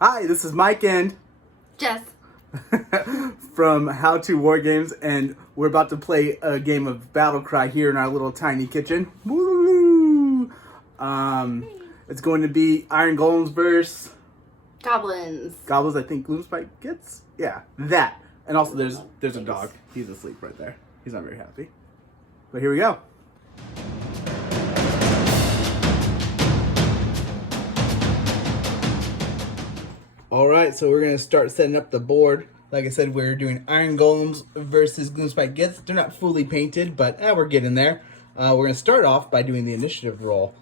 Hi, this is Mike and Jess. from How to War Games, and we're about to play a game of Battle Cry here in our little tiny kitchen. Woo! It's going to be Iron Golems versus Goblins. Goblins. I think Gloomspite Gitz. Yeah, that. And also, there's a dog. He's asleep right there. He's not very happy. But here we go. All right, so we're gonna start setting up the board. Like I said, we're doing Iron Golems versus Gloomspite Gitz. They're not fully painted, but we're getting there. We're gonna start off by doing the initiative roll.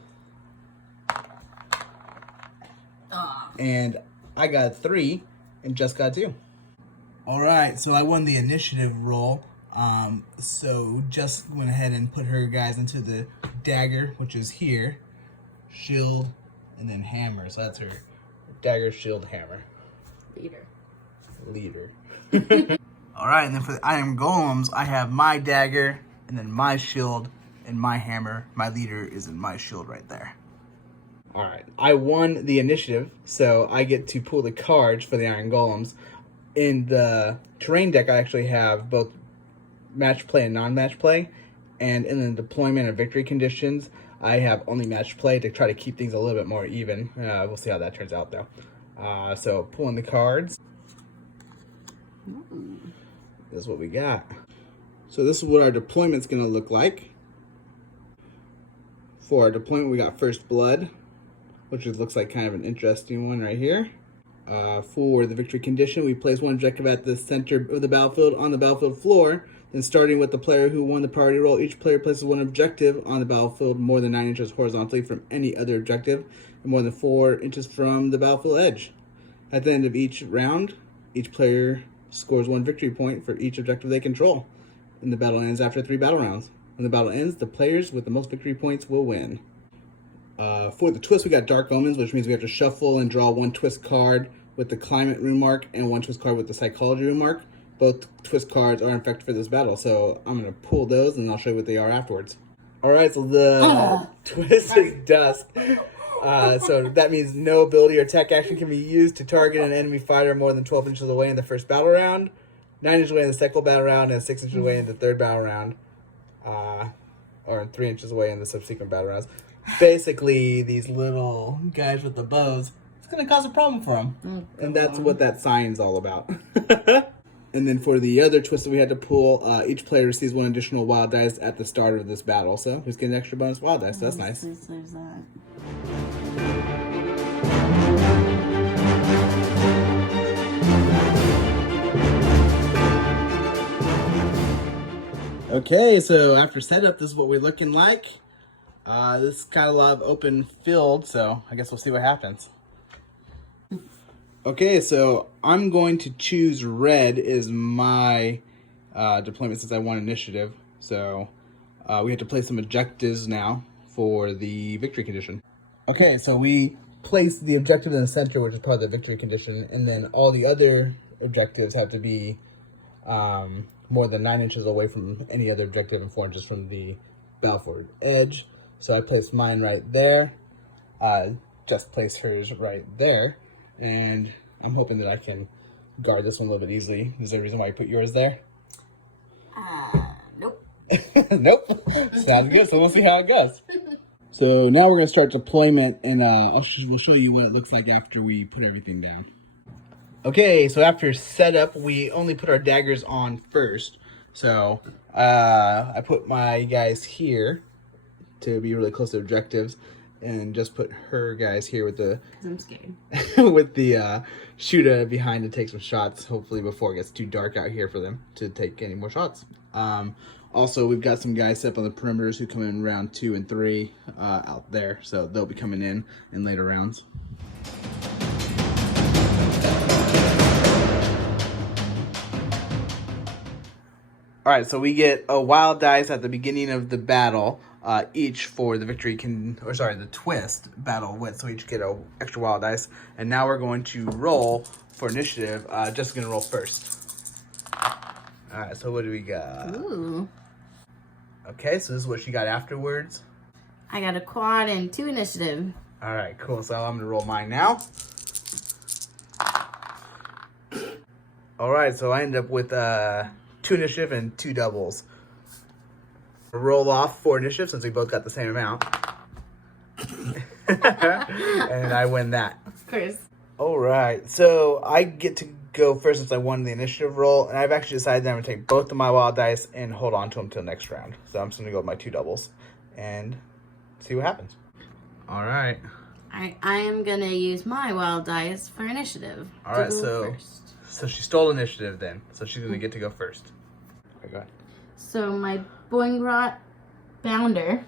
And I got 3, and Jess got 2. All right, so I won the initiative roll. So Jess went ahead and put her guys into the dagger, which is here, shield, and then hammer. So that's her dagger, shield, hammer. Leader. All right, and then for the Iron Golems, I have my dagger, and then my shield, and my hammer. My leader is in my shield right there. All right, I won the initiative, so I get to pull the cards for the Iron Golems. In the terrain deck, I actually have both match play and non-match play, and in the deployment and victory conditions, I have only match play to try to keep things a little bit more even. We'll see how that turns out, though. So pulling the cards. This is what we got. So this is what our deployment's going to look like. For our deployment, we got First Blood, which looks like kind of an interesting one right here. For the victory condition, we place one objective at the center of the battlefield on the battlefield floor. Then starting with the player who won the priority roll, each player places one objective on the battlefield more than 9 inches horizontally from any other objective and more than 4 inches from the battlefield edge. At the end of each round, each player scores 1 victory point for each objective they control. And the battle ends after 3 battle rounds. When the battle ends, the players with the most victory points will win. For the twist, we got Dark Omens, which means we have to shuffle and draw 1 twist card with the Climate rune mark and 1 twist card with the Psychology rune mark. Both twist cards are infected for this battle, so I'm going to pull those and I'll show you what they are afterwards. Alright, so the twist is Dusk. So that means no ability or attack action can be used to target an enemy fighter more than 12 inches away in the first battle round, 9 inches away in the second battle round, and 6 inches away in the third battle round, or 3 inches away in the subsequent battle rounds. Basically, these little guys with the bows, it's going to cause a problem for them. And that's what that sign's all about. And then for the other twist that we had to pull, each player receives 1 additional wild dice at the start of this battle. So who's getting an extra bonus wild dice? So that's nice. There's that. Okay, so after setup, this is what we're looking like. This is kind of a lot of open field, so I guess we'll see what happens. Okay, so I'm going to choose red as my deployment since I won initiative. So we have to play some objectives now for the victory condition. Okay, so we place the objective in the center, which is part of the victory condition, and then all the other objectives have to be more than 9 inches away from any other objective and 4 inches from the battlefield edge. So I placed mine right there. Just placed hers right there. And I'm hoping that I can guard this one a little bit easily. Is there a reason why you put yours there? Nope. Nope. Sounds good. So we'll see how it goes. So now we're going to start deployment, and we'll show you what it looks like after we put everything down. Okay, so after setup, we only put our daggers on first. So I put my guys here to be really close to objectives, and just put her guys here with the... Because I'm scared. with the Shoota behind to take some shots, hopefully before it gets too dark out here for them to take any more shots. Also, we've got some guys set up on the perimeters who come in round 2 and 3 out there, so they'll be coming in later rounds. Alright, so we get a wild dice at the beginning of the battle, each for the the twist battle win. So we each get an extra wild dice. And now we're going to roll for initiative. Just gonna roll first. Alright, so what do we got? Ooh. Okay, so this is what she got afterwards. I got a quad and 2 initiative. All right, cool. So I'm gonna roll mine now. All right, so I end up with 2 initiative and 2 doubles. Roll off 4 initiative since we both got the same amount. And I win that. Of course. All right, so I get to go first since I won the initiative roll, and I've actually decided that I'm gonna take both of my wild dice and hold on to them till next round. So I'm just gonna go with my 2 doubles and see what happens. All right. I am gonna use my wild dice for initiative. All right, so she stole initiative then, so she's gonna get to go first. Okay, go ahead. So my Boingrot Bounder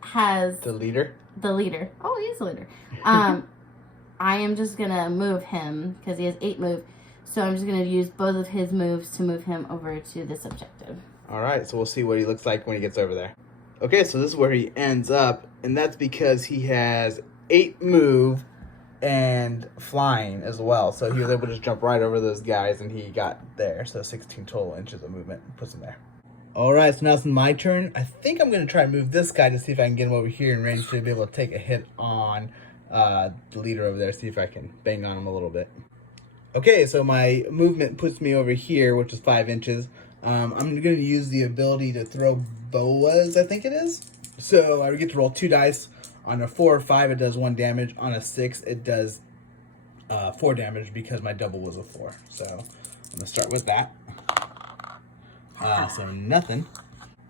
has The leader. the leader. Oh, he is the leader. I am just gonna move him because he has 8 move. So I'm just gonna use both of his moves to move him over to this objective. All right, so we'll see what he looks like when he gets over there. Okay, so this is where he ends up, and that's because he has 8 move and flying as well. So he was able to just jump right over those guys, and he got there. So 16 total inches of movement puts him there. All right, so now it's my turn. I think I'm going to try and move this guy to see if I can get him over here in range to be able to take a hit on the leader over there, see if I can bang on him a little bit. Okay, so my movement puts me over here, which is 5 inches. I'm going to use the ability to throw boas, I think it is. So I would get to roll 2 dice. On a 4 or 5, it does 1 damage. On a 6, it does 4 damage because my double was a 4. So I'm going to start with that. So nothing.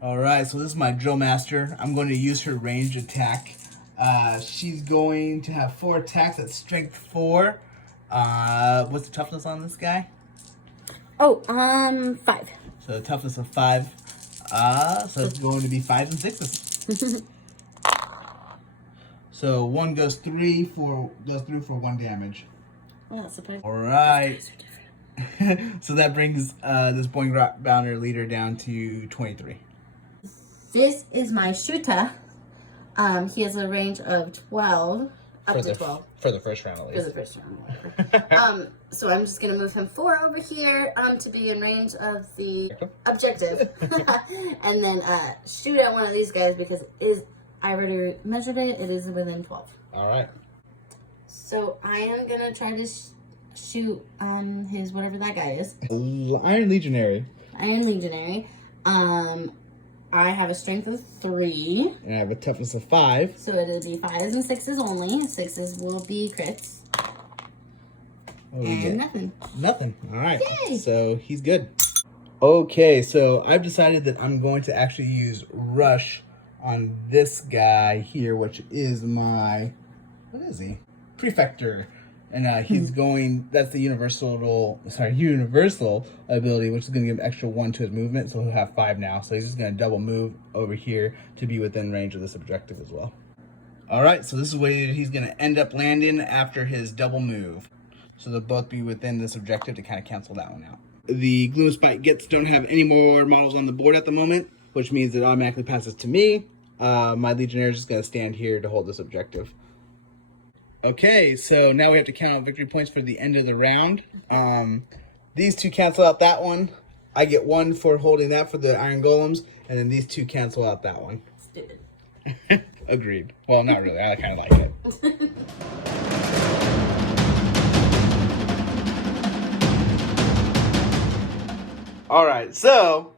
All right, so this is my Drillmaster. I'm going to use her ranged attack. She's going to have 4 attacks at strength 4. What's the toughness on this guy? Oh, 5. So toughness of 5. So it's going to be 5s and 6s. So 1 goes through for 1 damage. Oh, that's surprising. All right. So that brings this Boingrot Bounder leader down to 23. This is my Shoota. He has a range of 12, up to 12. For the first round, at least. For the first round. So I'm just gonna move him 4 over here to be in range of the objective, and then shoot at one of these guys because I already measured it. It is within 12. All right. So I am gonna try to shoot his whatever that guy is. Iron Legionary. Iron Legionary. I have a strength of 3. And I have a toughness of 5. So it'll be 5s and 6s only. 6s will be crits. And nothing. Nothing. All right. Yay. So he's good. Okay, so I've decided that I'm going to actually use Rush on this guy here, which is my, what is he? Prefector. And he's going, that's the universal ability, which is going to give him extra 1 to his movement, so he'll have 5 now. So he's just going to double move over here to be within range of this objective as well. All right, so this is where he's going to end up landing after his double move. So they'll both be within this objective to kind of cancel that one out. The Gloomspite Gitz don't have any more models on the board at the moment, which means it automatically passes to me. My Legionary is just going to stand here to hold this objective. Okay, so now we have to count out victory points for the end of the round. These 2 cancel out that one. I get 1 for holding that for the Iron Golems, and then these 2 cancel out that one. Stupid. Agreed. Well, not really. I kind of like it. All right, so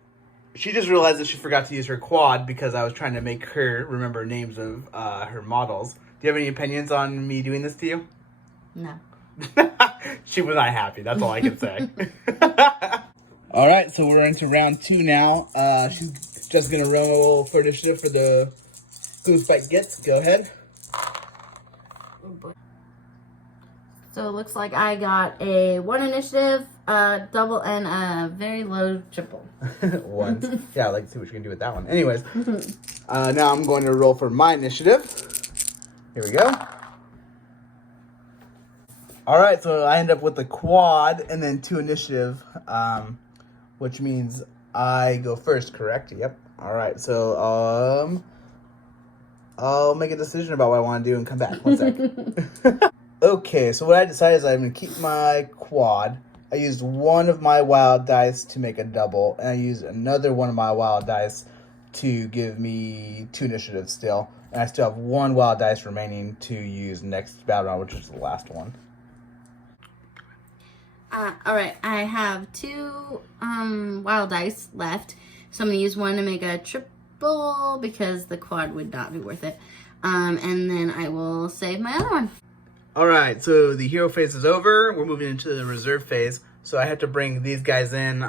she just realized that she forgot to use her quad because I was trying to make her remember names of her models. Do you have any opinions on me doing this to you? No. She was not happy. That's all I can say. All right, so we're into round 2 now. She's just going to roll for initiative for the Gloomspite Gitz. Go ahead. Oh boy. So it looks like I got a 1 initiative, double, and a very low triple. 1. Yeah, I'd like to see what you can do with that one. Anyways, now I'm going to roll for my initiative. Here we go. All right, so I end up with the quad and then 2 initiative, which means I go first, correct? Yep. All right, so I'll make a decision about what I want to do and come back. 1 sec. Okay, so what I decided is I'm going to keep my quad. I used 1 of my wild dice to make a double, and I used another 1 of my wild dice to give me 2 initiative still. And I still have 1 wild dice remaining to use next battle round, which is the last one. Alright, I have 2 wild dice left. So I'm going to use 1 to make a triple because the quad would not be worth it. And then I will save my other one. Alright, so the hero phase is over. We're moving into the reserve phase. So I have to bring these guys in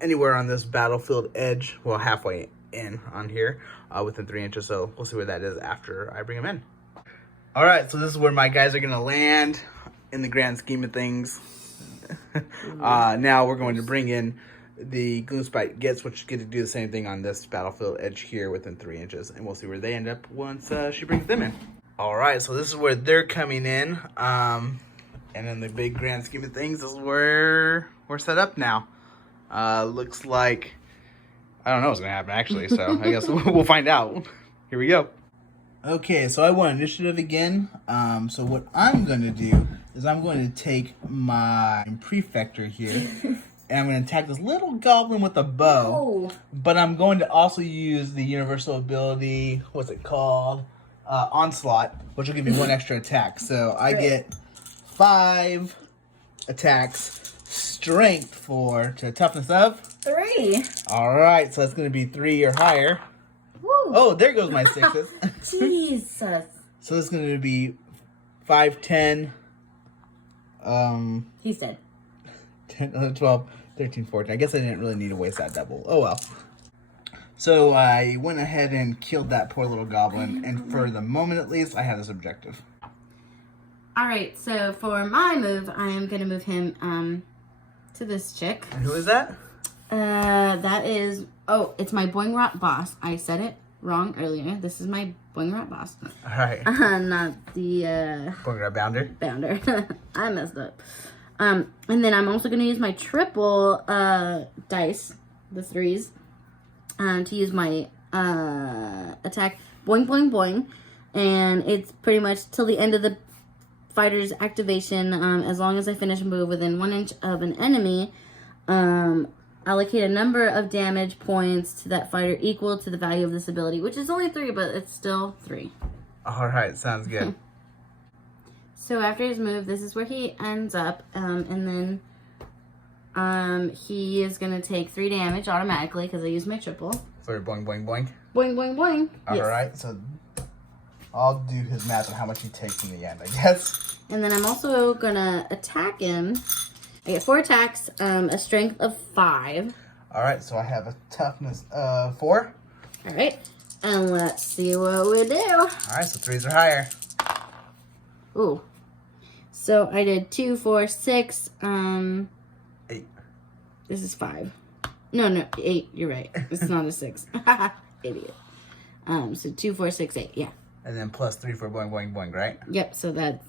anywhere on this battlefield edge. Well, halfway in on here, within 3 inches. So we'll see where that is after I bring them in. Alright, so this is where my guys are going to land in the grand scheme of things. Now we're going to bring in the Gloomspite Gitz, which is going to do the same thing on this battlefield edge here within 3 inches. And we'll see where they end up once she brings them in. Alright, so this is where they're coming in. And in the big grand scheme of things, this is where we're set up now. Looks like, I don't know what's going to happen actually, so I guess we'll find out. Here we go. Okay, so I won initiative again. So what I'm going to do is I'm going to take my Prefector here, and I'm going to attack this little goblin with a bow. Oh. But I'm going to also use the universal ability, what's it called? Onslaught, which will give me 1 extra attack. So I get 5 attacks, strength 4 to toughness of 3. Alright, so that's going to be 3 or higher. Woo. Oh, there goes my 6s. Jesus. So it's going to be 5, 10, He's dead. 10, 11, 12, 13, 14. I guess I didn't really need to waste that double. Oh well. So I went ahead and killed that poor little goblin, and for the moment at least, I have this objective. Alright, so for my move, I am going to move him to this chick. And who is that? That is, oh, it's my Boingrot boss. I said it wrong earlier. This is my Boingrot boss. Alright. Not the, Boingrot Bounder. Bounder. I messed up. And then I'm also going to use my triple, dice, the 3s, to use my, attack. Boing, boing, boing. And it's pretty much till the end of the fighter's activation. As long as I finish a move within 1 inch of an enemy, allocate a number of damage points to that fighter equal to the value of this ability, which is only 3, but it's still 3. Alright, sounds good. So after his move, this is where he ends up, and then he is going to take 3 damage automatically because I used my triple. For boing, boing, boing. Boing, boing, boing. Alright, so I'll do his math on how much he takes in the end, I guess. And then I'm also going to attack him. I get 4 attacks, a strength of 5. Alright, so I have a toughness of 4. Alright, and let's see what we do. Alright, so 3s are higher. Ooh. So I did 2, 4, 6. 8. This is 5. No, 8. You're right. It's not a 6. Idiot. So 2, 4, 6, 8. Yeah. And then plus 3 for boing, boing, boing, right? Yep. So that's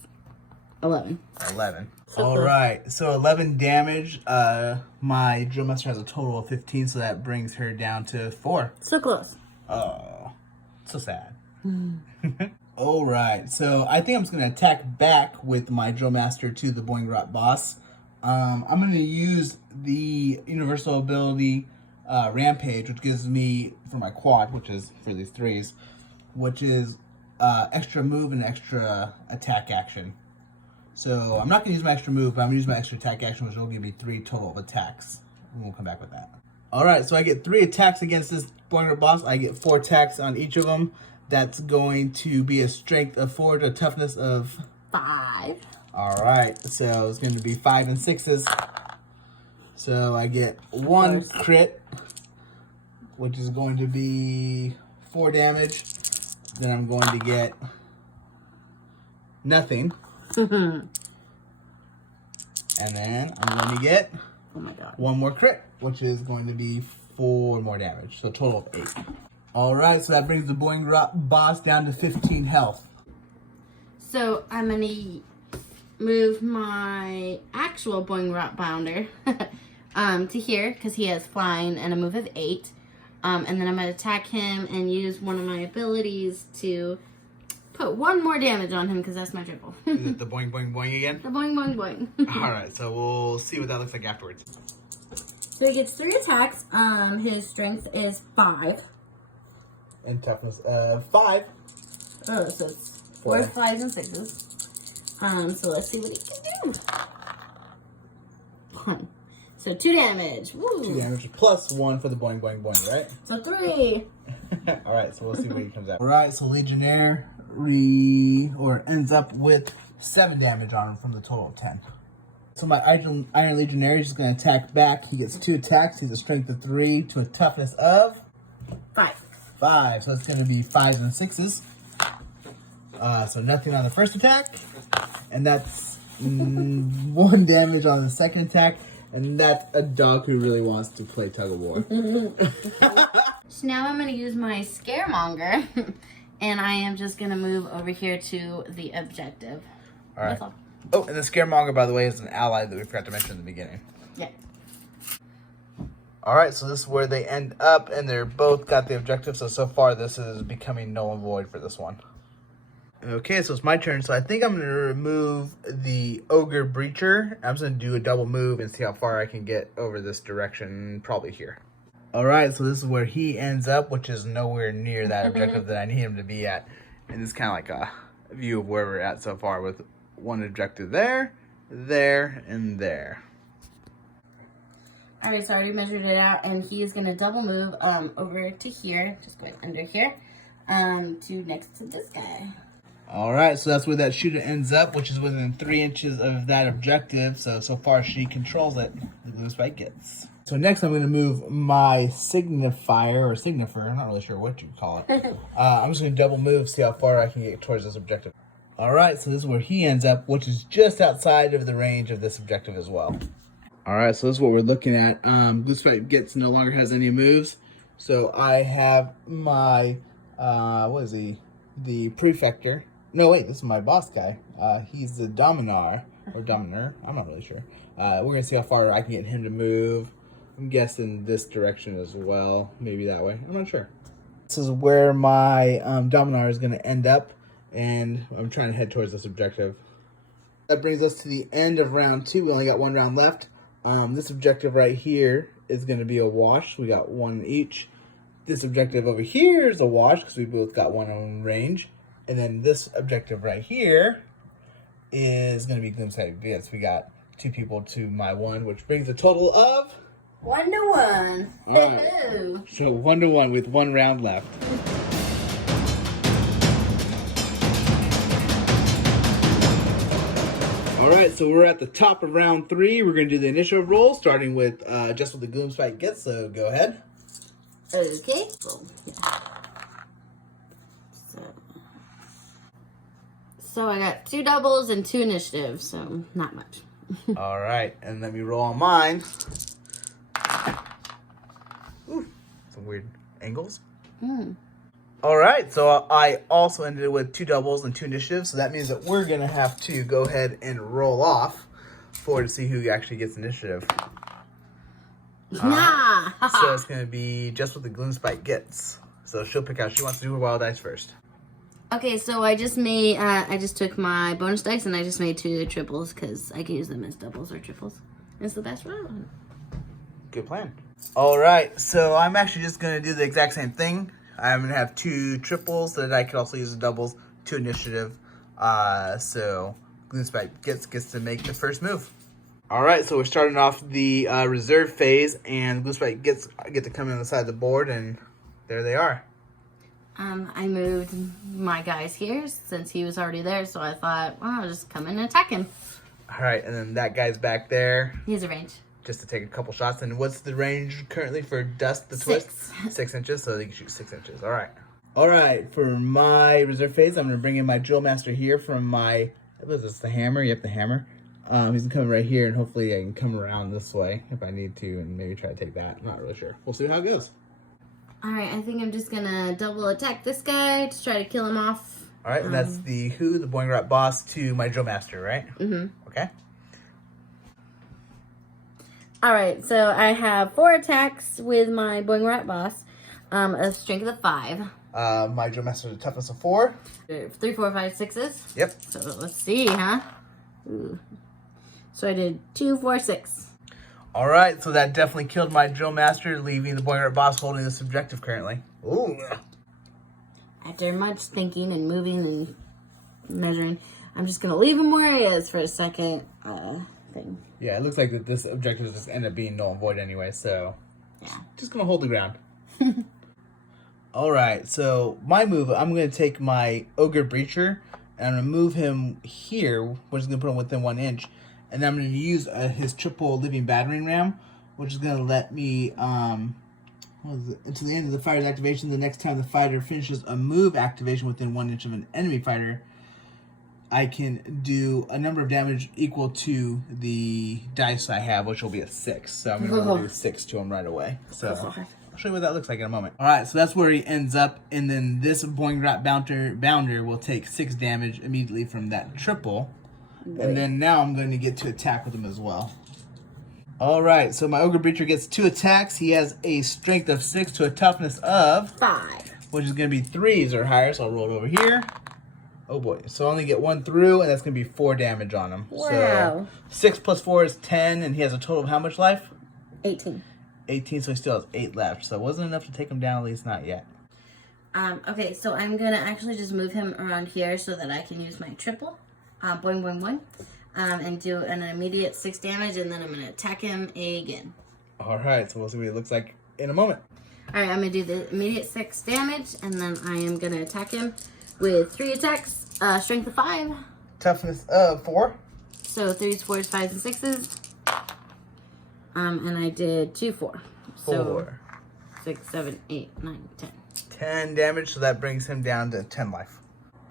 11. 11. So All right. So 11 damage. My Drillmaster has a total of 15, so that brings her down to 4. So close. Oh, so sad. All right. So I think I'm just going to attack back with my Drillmaster to the Boingrot boss. I'm going to use the universal ability Rampage, which gives me, for my quad, which is for these 3s, which is extra move and extra attack action. So I'm not going to use my extra move, but I'm going to use my extra attack action, which will give me 3 total attacks. And we'll come back with that. Alright, so I get 3 attacks against this Boingrot boss. I get 4 attacks on each of them. That's going to be a strength of 4 to a toughness of 5. Alright, so it's going to be 5 and 6s. So I get 1 crit, which is going to be 4 damage. Then I'm going to get nothing. And then I'm going to get 1 more crit, which is going to be 4 more damage. So a total of 8. Alright, so that brings the Boingrot boss down to 15 health. So I'm going to move my actual Boingrot Bounder to here because he has flying and a move of 8. And then I'm going to attack him and use one of my abilities to put 1 more damage on him because that's my triple. Is it the boing, boing, boing again? The boing, boing, boing. Alright, so we'll see what that looks like afterwards. So he gets 3 attacks. His strength is 5. And toughness of 5. Oh, so it's 4, 5s, and 6s. So let's see what he can do. 1. So 2 damage. Woo. 2 damage plus 1 for the boing, boing, boing, right? So 3. Alright, so we'll see what he comes out. Alright, so Legionary ends up with 7 damage on him from the total of 10. So my Iron Legionary is just going to attack back. He gets 2 attacks. He's a strength of 3 to a toughness of 5. 5. So it's going to be 5s and 6s. So nothing on the first attack. And that's 1 damage on the second attack. And that's a dog who really wants to play tug of war. So now I'm going to use my Scaremonger. And I am just going to move over here to the objective. All right. Oh, and the Scaremonger, by the way, is an ally that we forgot to mention in the beginning. Yeah. All right, so this is where they end up, and they're both got the objective. So far, this is becoming null and void for this one. Okay, so it's my turn. So I think I'm going to remove the Ogor Breacher. I'm just going to do a double move and see how far I can get over this direction, probably here. All right, so this is where he ends up, which is nowhere near that objective that I need him to be at. And it's kind of like a view of where we're at so far with one objective there, there, and there. Alright, so I already measured it out, and he is going to double move over to here, just going under here, to next to this guy. Alright, so that's where that Shoota ends up, which is within 3 inches of that objective. So far she controls it, the Gloomspite Gitz. So next I'm going to move my Signifer, I'm not really sure what you call it. I'm just going to double move, see how far I can get towards this objective. Alright, so this is where he ends up, which is just outside of the range of this objective as well. Alright, so this is what we're looking at. Gloomspite Gitz no longer has any moves. So I have my, what is he? The Prefector. No, wait, this is my boss guy. He's the Dominar, or Dominar, I'm not really sure. We're going to see how far I can get him to move. I'm guessing this direction as well. Maybe that way. I'm not sure. This is where my Dominar is going to end up. And I'm trying to head towards this objective. That brings us to the end of round 2. We only got 1 round left. This objective right here is going to be a wash. We got 1 each. This objective over here is a wash because we both got 1 on range. And then this objective right here is going to be Gloomspite Gitz. We got 2 people to my 1, which brings a total of 1 to 1. Right. So 1 to 1 with 1 round left. Alright, so we're at the top of round 3. We're going to do the initiative roll, starting with just with the Gloomspite Gitz, so go ahead. Okay. So I got 2 doubles and 2 initiatives, so not much. Alright, and let me roll on mine. Ooh, some weird angles. Alright, so I also ended with 2 doubles and 2 initiatives, so that means that we're going to have to go ahead and roll off to see who actually gets initiative. So it's going to be just with the Gloomspite Gitz. So she'll pick out, she wants to do her wild dice first. Okay, so I just made, I just took my bonus dice and I just made 2 triples because I can use them as doubles or triples. It's the best round. Good plan. Alright, so I'm actually just going to do the exact same thing. I'm going to have 2 triples that I could also use as doubles, 2 initiative. So Gloomspite Gitz gets to make the first move. Alright, so we're starting off the reserve phase, and Gloomspite Gitz get to come in on the side of the board, and there they are. I moved my guys here since he was already there, so I thought, well, I'll just come in and attack him. Alright, and then that guy's back there. He has a range. Just to take a couple shots. And what's the range currently for Dust the Twist? 6 inches, so they can shoot 6 inches. Alright. Alright, for my reserve phase, I'm going to bring in my Drillmaster here from my, what is this, the hammer? Yep, the hammer. He's coming right here, and hopefully I can come around this way if I need to, and maybe try to take that. I'm not really sure. We'll see how it goes. Alright, I think I'm just going to double attack this guy to try to kill him off. Alright, and that's the Boingrot boss to my Drillmaster, right? Mm-hmm. Okay. Alright, so I have 4 attacks with my Boingrot boss, a strength of 5. My Drillmaster is a toughness of 4. 3, 4, 5, 6s. Yep. So let's see, huh? Ooh. So I did 2, 4, 6. Alright, so that definitely killed my Drillmaster, leaving the Boingrot boss holding this objective currently. Ooh. after much thinking and moving and measuring, I'm just gonna leave him where he is for a second thing. Yeah, it looks like that this objective will just end up being null and void anyway, so Yeah. just gonna hold the ground. Alright, so my move, I'm gonna take my Ogre Breacher and I'm gonna move him here, which is gonna put him within 1 inch, and I'm gonna use his triple living battering ram, which is gonna let me until the end of the fighter's activation. The next time the fighter finishes a move activation within 1 inch of an enemy fighter, I can do a number of damage equal to the dice I have, which will be a 6. So I'm going to do 6 to him right away. So I'll show you what that looks like in a moment. Alright, so that's where he ends up. And then this Boingrot Bounder will take 6 damage immediately from that triple. And then now I'm going to get to attack with him as well. Alright, so my Ogre Breacher gets 2 attacks. He has a strength of 6 to a toughness of 5. Which is going to be 3s or higher. So I'll roll it over here. Oh boy, so I only get 1 through, and that's going to be 4 damage on him. Wow. So 6 plus 4 is 10, and he has a total of how much life? 18. 18, so he still has 8 left. So it wasn't enough to take him down, at least not yet. Okay, so I'm going to actually just move him around here so that I can use my triple. Boing, boing, boing. And do an immediate 6 damage, and then I'm going to attack him again. Alright, so we'll see what he looks like in a moment. Alright, I'm going to do the immediate 6 damage, and then I am going to attack him with 3 attacks. Strength of 5. Toughness of 4. So 3s, 4s, 5s, and 6s. And I did 2, 4. 4. So 6, 7, 8, 9, 10. 10 damage, so that brings him down to 10 life.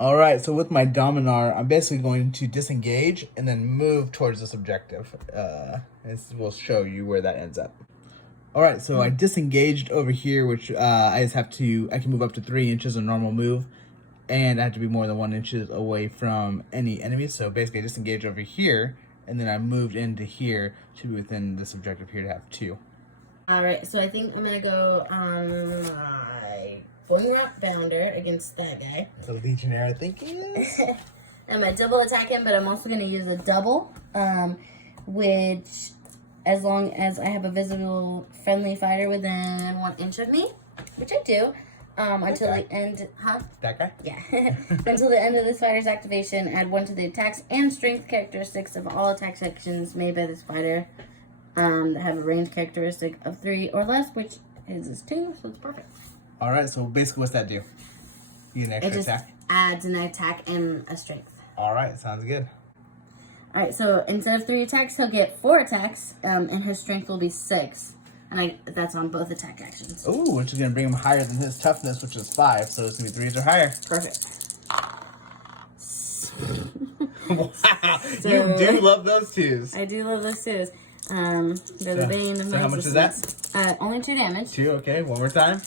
Alright, so with my Dominar, I'm basically going to disengage and then move towards this objective. We'll show you where that ends up. Alright, so I disengaged over here, which I can move up to 3 inches, a normal move. And I have to be more than 1 inch away from any enemies. So basically I disengaged over here, and then I moved into here to be within this objective here to have 2. Alright, so I think I'm going to go on my Boingrot Bounder against that guy. The Legionary, I think it is. I'm going to double attack him, but I'm also going to use a double, which, as long as I have a visible friendly fighter within 1 inch of me, which I do, until the end, That guy? Yeah. Until the end of this fighter's activation, add 1 to the attacks and strength characteristics of all attack actions made by this fighter that have a range characteristic of 3 or less, which is 2, so it's perfect. Alright, so basically what's that do? You get an extra attack? It just adds an attack and a strength. Alright, sounds good. Alright, so instead of 3 attacks, he'll get 4 attacks, and his strength will be 6. And that's on both attack actions. Ooh, which is going to bring him higher than his toughness, which is 5. So it's going to be 3s or higher. Perfect. Wow, so, you do love those 2s. I do love those 2s. They're the bane of my how much is that? Only 2 damage. 2, okay. One more time.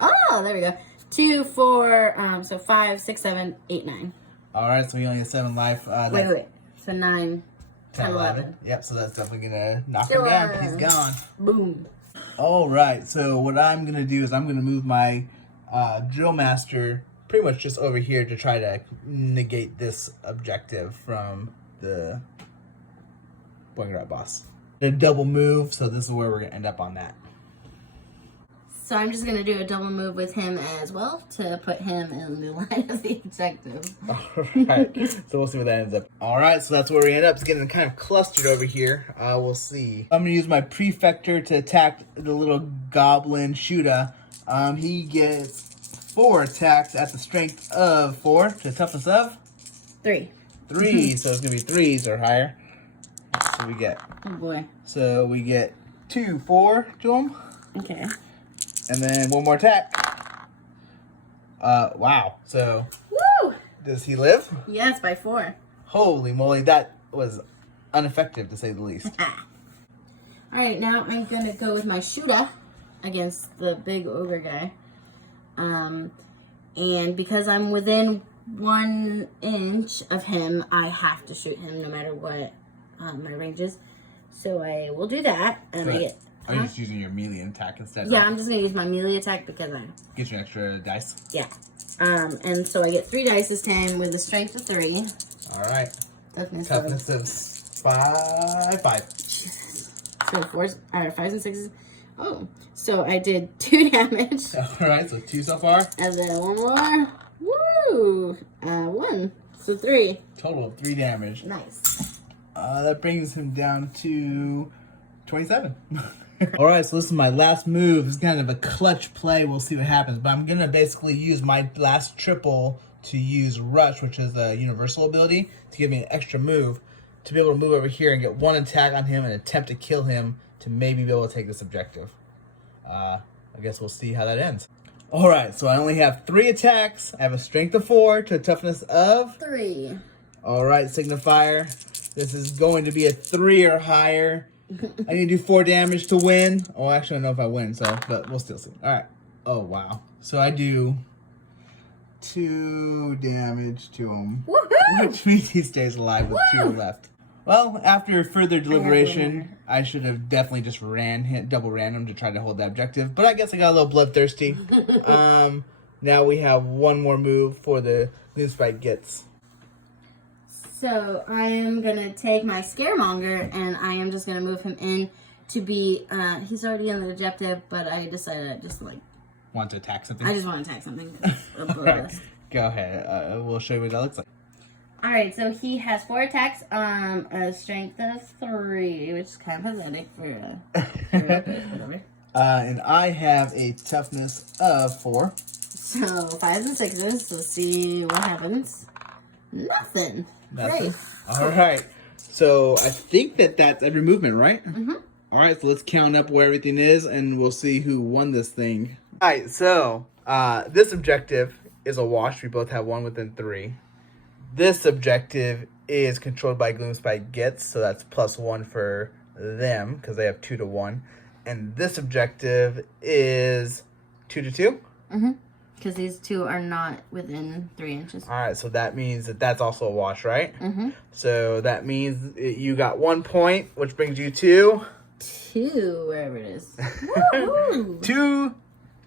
Oh, there we go. 2, 4, so 5, 6, 7, 8, 9. Alright, so he only has 7 life. Wait. So 9, 10, 11. Yep, so that's definitely going to knock him down. He's gone. Boom. Alright, so what I'm going to do is I'm going to move my Drillmaster pretty much just over here to try to negate this objective from the Boingrot boss. A double move, so this is where we're going to end up on that. So I'm just going to do a double move with him as well to put him in the line of the objective. Alright, so we'll see where that ends up. Alright, so that's where we end up. It's getting kind of clustered over here. We'll see. I'm going to use my Prefector to attack the little goblin Shoota. He gets 4 attacks at the strength of 4 to toughness of 3. 3, so it's going to be 3s or higher. So we get. Oh boy. So we get 2, 4 to him. Okay. And then 1 more attack. Wow. So. Woo! Does he live? Yes, by 4. Holy moly, that was ineffective to say the least. Alright, now I'm going to go with my Shoota against the big ogre guy. And because I'm within 1 inch of him, I have to shoot him no matter what my range is. So I will do that. And I get... Are you just using your melee attack instead? Yeah, I'm just going to use my melee attack because I... Get you an extra dice. Yeah. And so I get 3 dice this time with a strength of 3. Alright. Toughness of 5. Jesus. So 4s, 5s and 6s Oh, so I did 2 damage. Alright, so 2 so far. And then 1 more. Woo! 1. So 3. Total of 3 damage. Nice. That brings him down to 27. Alright, so this is my last move. It's kind of a clutch play. We'll see what happens. But I'm going to basically use my last triple to use Rush, which is a universal ability, to give me an extra move, to be able to move over here and get 1 attack on him and attempt to kill him to maybe be able to take this objective. I guess we'll see how that ends. Alright, so I only have 3 attacks. I have a strength of 4 to a toughness of 3. Alright, Signifier. This is going to be a 3 or higher. I need to do 4 damage to win. Oh, actually, I don't know if I win, but we'll still see. Alright. Oh, wow. So I do 2 damage to him. Woohoo! Which means he stays alive with 2 left. Well, after further deliberation, I should have definitely just double ran him to try to hold that objective. But I guess I got a little bloodthirsty. Now we have 1 more move for the Gloomspite Gitz. So I am going to take my Scaremonger and I am just going to move him in to be, he's already in the objective, but I decided I just Want to attack something? I just want to attack something. Right. Go ahead. We'll show you what that looks like. Alright, so he has 4 attacks, a strength of 3, which is kind of pathetic for whatever. And I have a toughness of 4. So 5s and 6s, let's see what happens. Nothing. Great. Alright, so I think that's every movement, right? Mm-hmm. Alright, so let's count up where everything is and we'll see who won this thing. Alright, so this objective is a wash. We both have 1 within 3. This objective is controlled by Gloomspite Gitz, so that's +1 for them because they have 2 to 1. And this objective is 2 to 2. Mm-hmm. Because these 2 are not within 3 inches. All right, so that means that's also a wash, right? Mm-hmm. So that means you got 1 point, which brings you to 2, wherever it is. Woo-hoo! 2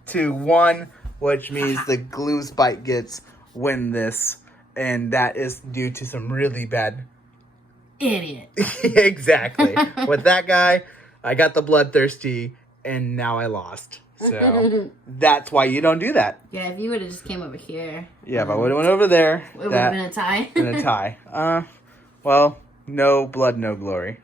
to 1, which means the Gloomspite Gitz win this. And that is due to some really bad... Idiot. Exactly. With that guy, I got the bloodthirsty, and now I lost. So that's why you don't do that. Yeah, if you would have just came over here. Yeah, if I would have went over there, it would have been a tie. Been a tie. Well, no blood, no glory.